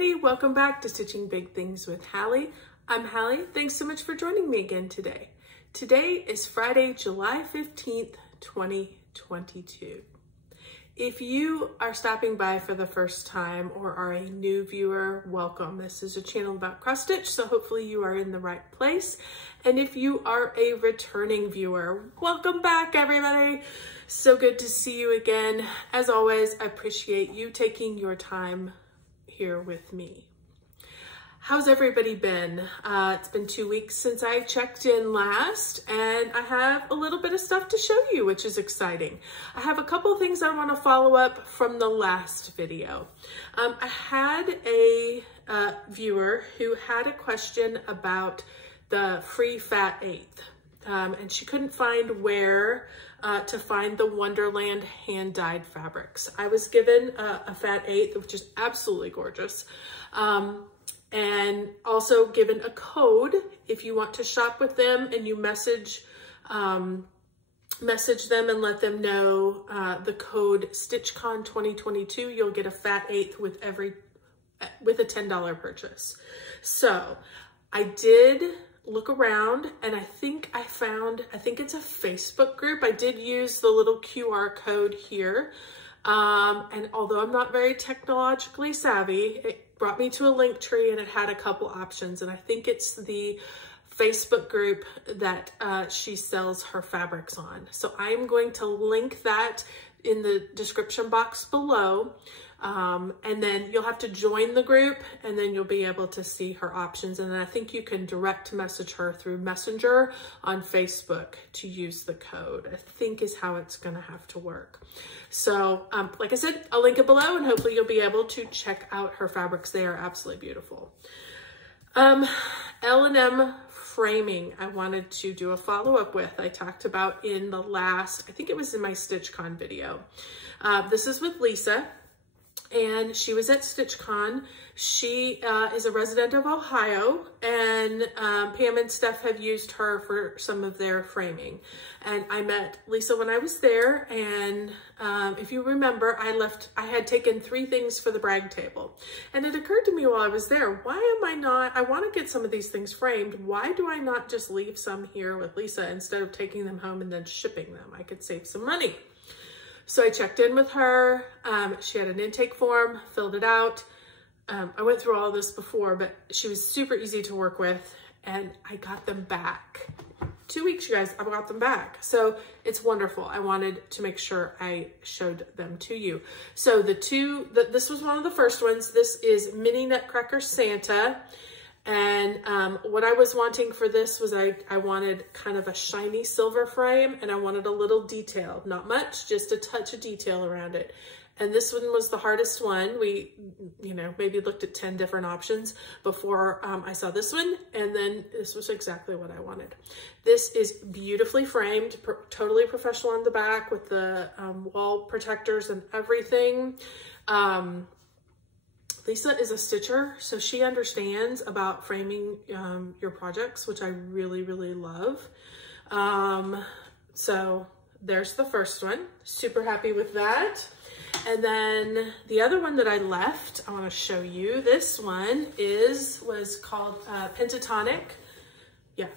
everybody, welcome back to Stitching Big Things with Hallie. I'm Hallie. Thanks so much for joining me again today. Today is Friday, July 15th, 2022. If you are stopping by for the first time or are a new viewer, welcome. This is a channel about cross stitch, so hopefully you are in the right place. And if you are a returning viewer, welcome back everybody. So good to see you again. As always, I appreciate you taking your time here with me. How's everybody been? It's been 2 weeks since I checked in last, and I have a little bit of stuff to show you, which is exciting. I have a couple things I want to follow up from the last video. I had a viewer who had a question about the free fat eighth, and she couldn't find where to find the Wonderland hand-dyed fabrics. I was given a fat eighth, which is absolutely gorgeous. And also given a code if you want to shop with them and you message them and let them know the code StitchCon 2022, you'll get a fat eighth with a $10 purchase. So I did look around and I think it's a Facebook group. I did use the little QR code here. And although I'm not very technologically savvy, it brought me to a link tree and it had a couple options. And I think it's the Facebook group that she sells her fabrics on. So I'm going to link that in the description box below. And then you'll have to join the group and then you'll be able to see her options. And then I think you can direct message her through Messenger on Facebook to use the code, I think is how it's gonna have to work. So like I said, I'll link it below and hopefully you'll be able to check out her fabrics. They are absolutely beautiful. L&M Framing, I wanted to do a follow-up with. I talked about in the last, I think it was in my StitchCon video. This is with Lisa. And she was at StitchCon. She is a resident of Ohio, and Pam and Steph have used her for some of their framing. And I met Lisa when I was there, and if you remember, I had taken 3 things for the brag table. And it occurred to me while I was there, why am I not, I want to get some of these things framed. Why do I not just leave some here with Lisa instead of taking them home and then shipping them? I could save some money. So I checked in with her. She had an intake form, filled it out. I went through all this before, but she was super easy to work with and I got them back. 2 weeks, you guys, I got them back. So it's wonderful. I wanted to make sure I showed them to you. So this was one of the first ones. This is Mini Nutcracker Santa. And what I was wanting for this was I wanted kind of a shiny silver frame and I wanted a little detail, not much, just a touch of detail around it. And this one was the hardest one. We, maybe looked at 10 different options before I saw this one. And then this was exactly what I wanted. This is beautifully framed, totally professional on the back with the wall protectors and everything. Lisa is a stitcher, so she understands about framing your projects, which I really, really love. So there's the first one. Super happy with that. And then the other one that I left, I want to show you. This one was called Pentatonic. Yeah.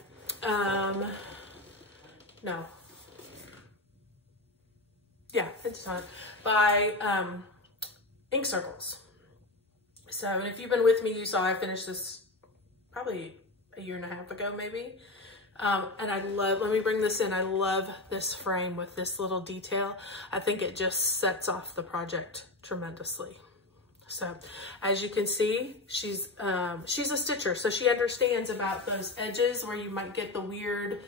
No. Yeah, Pentatonic by Ink Circles. So, and if you've been with me, you saw I finished this probably a year and a half ago, maybe. And let me bring this in. I love this frame with this little detail. I think it just sets off the project tremendously. So as you can see, she's a stitcher. So she understands about those edges where you might get the weird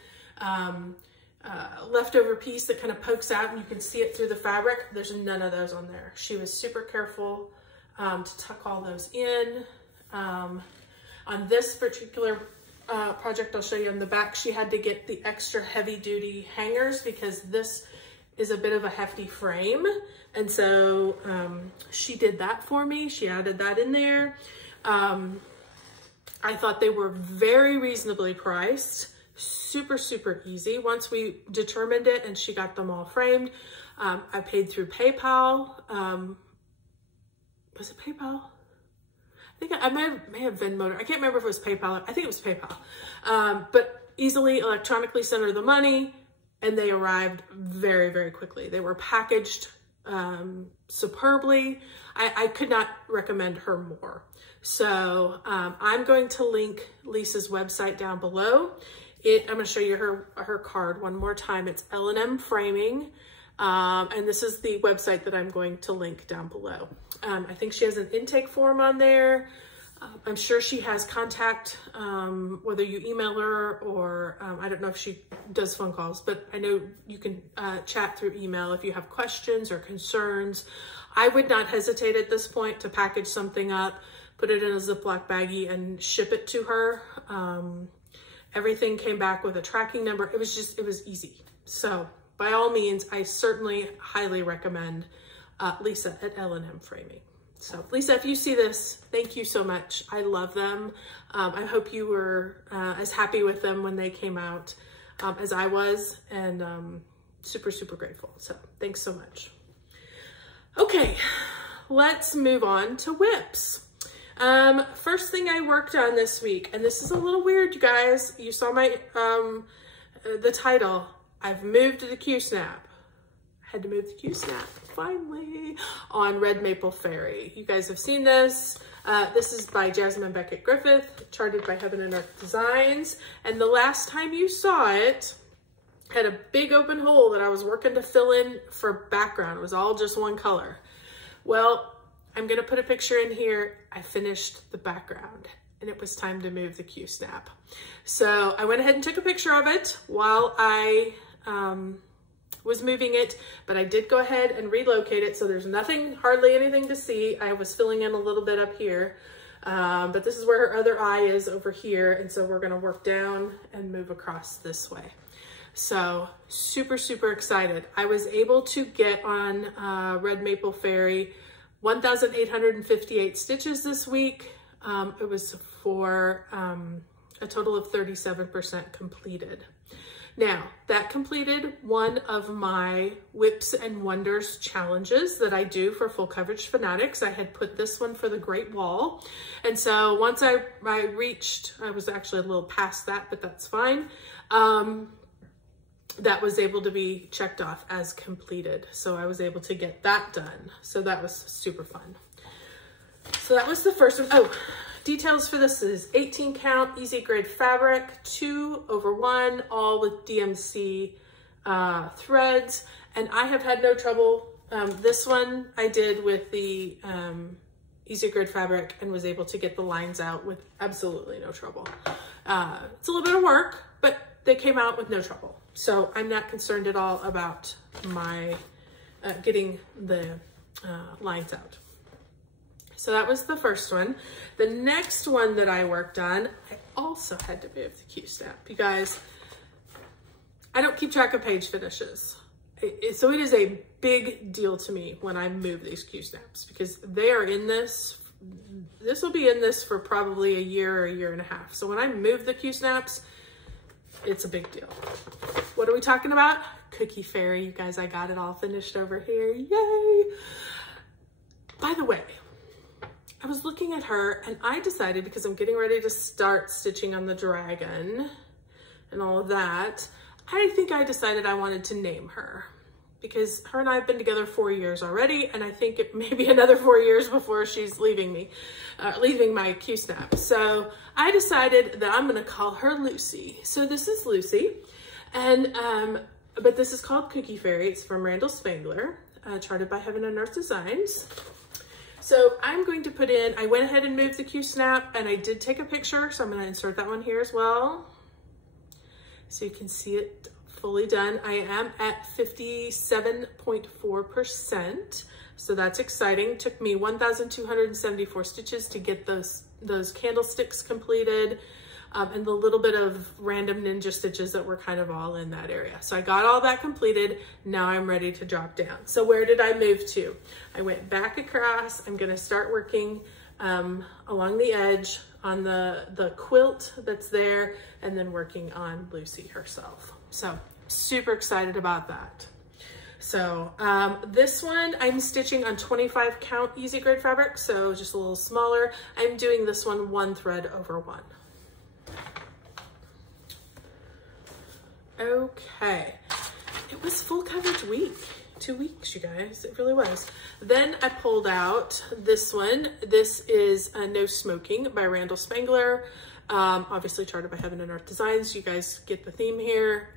leftover piece that kind of pokes out and you can see it through the fabric. There's none of those on there. She was super careful to tuck all those in. On this particular project I'll show you on the back, she had to get the extra heavy duty hangers because this is a bit of a hefty frame. And so she did that for me. She added that in there. I thought they were very reasonably priced, super, super easy. Once we determined it and she got them all framed, I paid through PayPal. Was it PayPal? I think I may have Venmo'd her. I can't remember if it was PayPal. I think it was PayPal. But easily electronically sent her the money, and they arrived very, very quickly. They were packaged superbly. I could not recommend her more. So I'm going to link Lisa's website down below. I'm going to show you her card one more time. It's L&M Framing. And this is the website that I'm going to link down below. I think she has an intake form on there. I'm sure she has contact, whether you email her or I don't know if she does phone calls, but I know you can chat through email if you have questions or concerns. I would not hesitate at this point to package something up, put it in a Ziploc baggie and ship it to her. Everything came back with a tracking number. It was easy. So by all means, I certainly highly recommend Lisa at L&M Framing. So Lisa, if you see this, thank you so much. I love them. I hope you were as happy with them when they came out as I was, and super, super grateful. So thanks so much. Okay, let's move on to whips. First thing I worked on this week, and this is a little weird, you guys. You saw my the title. I've moved the Qsnap. Had to move the Qsnap finally on Red Maple Fairy. You guys have seen this. This is by Jasmine Beckett Griffith, charted by Heaven and Earth Designs. And the last time you saw it, had a big open hole that I was working to fill in for background. It was all just one color. Well, I'm gonna put a picture in here. I finished the background and it was time to move the Qsnap. So I went ahead and took a picture of it while I was moving it, but I did go ahead and relocate it. So there's hardly anything to see. I was filling in a little bit up here, but this is where her other eye is over here. And so we're gonna work down and move across this way. So super, super excited. I was able to get on Red Maple Fairy 1,858 stitches this week. It was for a total of 37% completed. Now, that completed one of my Whips and Wonders challenges that I do for Full Coverage Fanatics. I had put this one for the Great Wall. And so once I was actually a little past that, but that's fine. That was able to be checked off as completed. So I was able to get that done. So that was super fun. So that was the first one. Oh, details for this is 18 count, easy grade fabric, 2/1, all with DMC threads. And I have had no trouble. This one I did with the easy grade fabric and was able to get the lines out with absolutely no trouble. It's a little bit of work, but they came out with no trouble. So I'm not concerned at all about my getting the lines out. So that was the first one. The next one that I worked on, I also had to move the Qsnap. You guys, I don't keep track of page finishes. So it is a big deal to me when I move these Qsnaps because they are in this will be in this for probably a year or a year and a half. So when I move the Qsnaps, it's a big deal. What are we talking about? Cookie Fairy. You guys, I got it all finished over here. Yay! By the way, I was looking at her and I decided, because I'm getting ready to start stitching on the dragon and all of that, I think I decided I wanted to name her because her and I have been together 4 years already. And I think it may be another 4 years before she's leaving me, leaving my Qsnap. So I decided that I'm going to call her Lucy. So this is Lucy. And, but this is called Cookie Fairy. It's from Randall Spangler, charted by Heaven and Earth Designs. So I'm going to put in, I went ahead and moved the Qsnap and I did take a picture. So I'm going to insert that one here as well. So you can see it fully done. I am at 57.4%. So that's exciting. Took me 1,274 stitches to get those candlesticks completed. And the little bit of random ninja stitches that were kind of all in that area. So I got all that completed. Now I'm ready to drop down. So where did I move to? I went back across. I'm gonna start working along the edge on the quilt that's there and then working on Lucy herself. So super excited about that. So this one I'm stitching on 25 count easy grade fabric, so just a little smaller. I'm doing this one 1 thread over 1. Okay, it was full coverage week. 2 weeks, you guys, it really was. Then I pulled out this one. This is No Smoking by Randall Spangler, obviously charted by Heaven and Earth Designs. You guys get the theme here.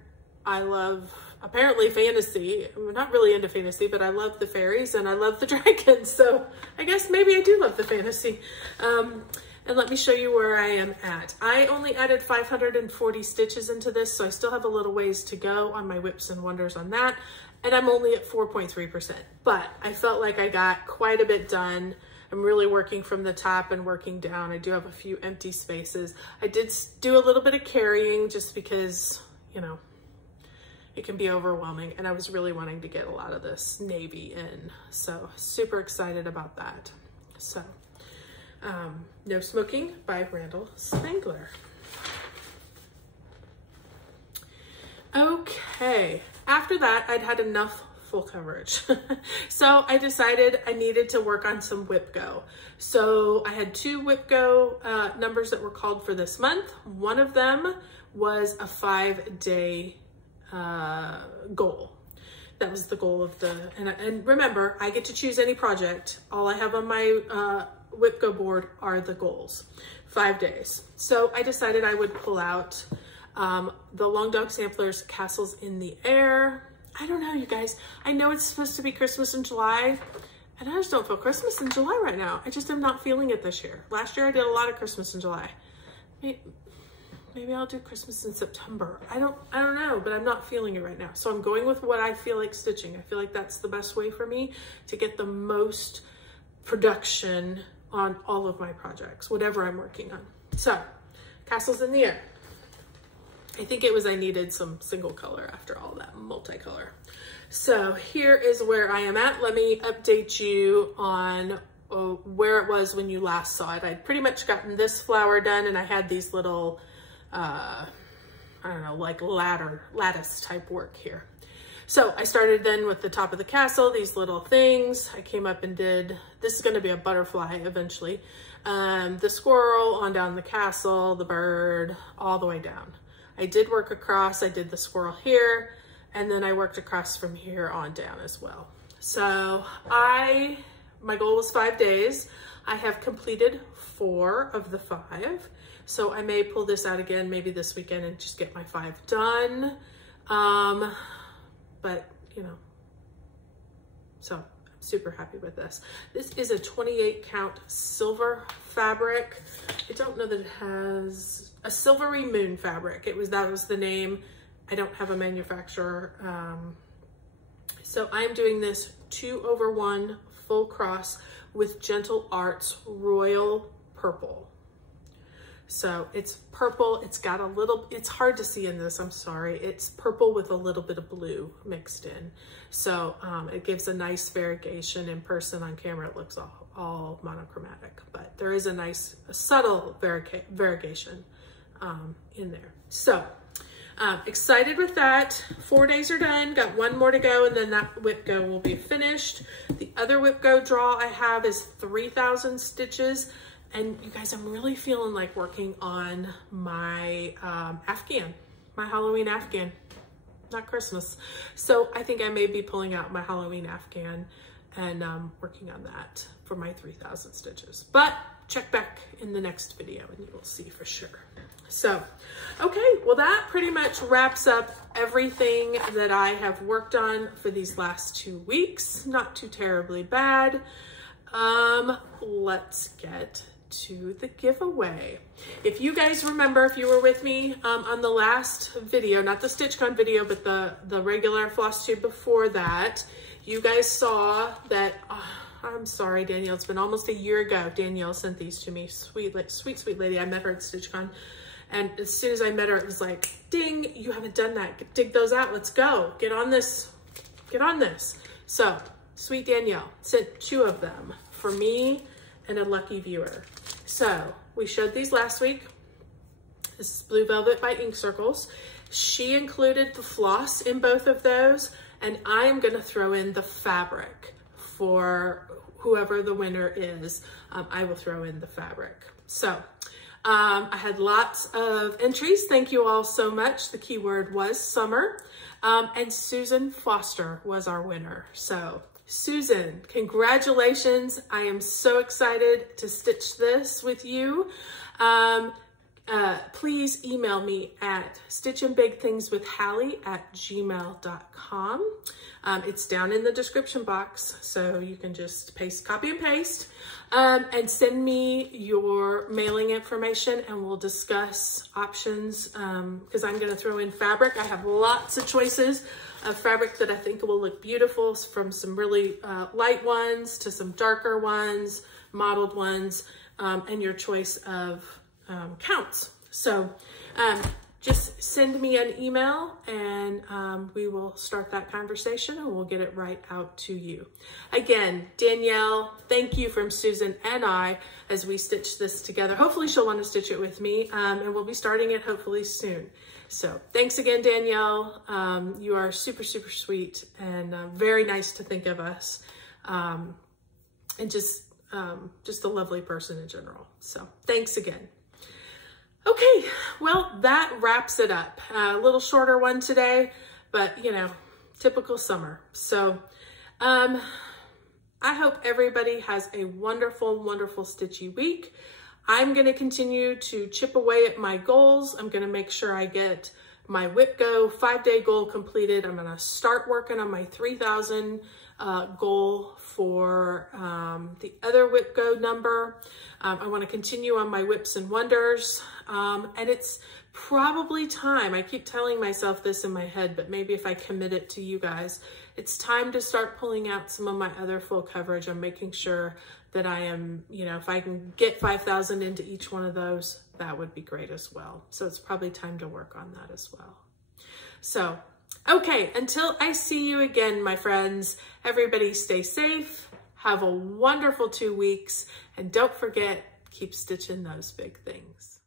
I love, apparently, fantasy. I'm not really into fantasy, but I love the fairies and I love the dragons, so I guess maybe I do love the fantasy. And let me show you where I am at. I only added 540 stitches into this, so I still have a little ways to go on my Whips and Wonders on that. And I'm only at 4.3%, but I felt like I got quite a bit done. I'm really working from the top and working down. I do have a few empty spaces. I did do a little bit of carrying just because, you know, it can be overwhelming, and I was really wanting to get a lot of this navy in. So super excited about that. So No Smoking by Randall Spangler. Okay, after that, I'd had enough full coverage. So I decided I needed to work on some Whip Go. So I had 2 Whip Go numbers that were called for this month. One of them was a 5-day goal. That was the goal of the, and remember, I get to choose any project. All I have on my Whip Go board are the goals, 5 days. So I decided I would pull out the Long Dog Samplers Castles in the Air. I don't know, you guys. I know it's supposed to be Christmas in July, and I just don't feel Christmas in July right now. I just am not feeling it this year. Last year I did a lot of Christmas in July. Maybe I'll do Christmas in September. I don't know, but I'm not feeling it right now. So I'm going with what I feel like stitching. I feel like that's the best way for me to get the most production on all of my projects, whatever I'm working on. So, Castles in the Air. I think it was I needed some single color after all that multicolor. So here is where I am at. Let me update you on where it was when you last saw it. I'd pretty much gotten this flower done, and I had these little, I don't know, like lattice type work here. So I started then with the top of the castle, these little things. I came up and did, this is gonna be a butterfly eventually. The squirrel on down the castle, the bird, all the way down. I did work across, I did the squirrel here, and then I worked across from here on down as well. So my goal was 5 days. I have completed 4 of the 5. So I may pull this out again, maybe this weekend, and just get my 5 done. But you know, so I'm super happy with this. This is a 28 count silver fabric. I don't know that it has a silvery moon fabric. That was the name. I don't have a manufacturer. So I'm doing this 2/1 full cross with Gentle Arts Royal Purple. So it's purple, it's got a little, it's hard to see in this, I'm sorry. It's purple with a little bit of blue mixed in. So it gives a nice variegation. In person, on camera, it looks all monochromatic, but there is a subtle variegation in there. So excited with that. 4 days are done, got 1 more to go, and then that Whip Go will be finished. The other Whip Go draw I have is 3,000 stitches. And you guys, I'm really feeling like working on my Afghan, my Halloween Afghan, not Christmas. So I think I may be pulling out my Halloween Afghan and working on that for my 3,000 stitches. But check back in the next video and you will see for sure. So, okay, well that pretty much wraps up everything that I have worked on for these last 2 weeks. Not too terribly bad. Let's get to the giveaway. If you guys remember, if you were with me on the last video, not the StitchCon video, but the regular floss tube before that, you guys saw that, I'm sorry, Danielle, it's been almost a year ago. Danielle sent these to me, sweet lady. I met her at StitchCon, and as soon as I met her, it was like, ding, you haven't done that. Dig those out, let's go. Get on this, get on this. So, sweet Danielle sent 2 of them for me and a lucky viewer. So we showed these last week. This is Blue Velvet by Ink Circles. She included the floss in both of those, and I am gonna throw in the fabric for whoever the winner is. I will throw in the fabric. So I had lots of entries. Thank you all so much. The keyword was summer. And Susan Foster was our winner. So Susan, congratulations. I am so excited to stitch this with you. Please email me at stitchandbigthingswithhallie@gmail.com. It's down in the description box, so you can just copy and paste, and send me your mailing information, and we'll discuss options, because I'm going to throw in fabric. I have lots of choices of fabric that I think will look beautiful, from some really light ones to some darker ones, mottled ones, and your choice of counts. So just send me an email, and we will start that conversation, and we'll get it right out to you. Again, Danielle, thank you from Susan and I as we stitch this together. Hopefully she'll want to stitch it with me, and we'll be starting it hopefully soon. So thanks again, Danielle. You are super, super sweet, and very nice to think of us, and just a lovely person in general. So thanks again. Okay, well, that wraps it up. A little shorter one today, but you know, typical summer. So I hope everybody has a wonderful, wonderful stitchy week. I'm gonna continue to chip away at my goals. I'm gonna make sure I get my Whip Go 5-day goal completed. I'm gonna start working on my 3,000 goal for the other Whip Go number. I want to continue on my Whips and Wonders, and it's probably time. I keep telling myself this in my head, but maybe if I commit it to you guys, it's time to start pulling out some of my other full coverage. I'm making sure that I am, you know, if I can get 5,000 into each one of those, that would be great as well. So it's probably time to work on that as well. So, okay, until I see you again, my friends, everybody stay safe, have a wonderful 2 weeks, and don't forget, keep stitching those big things.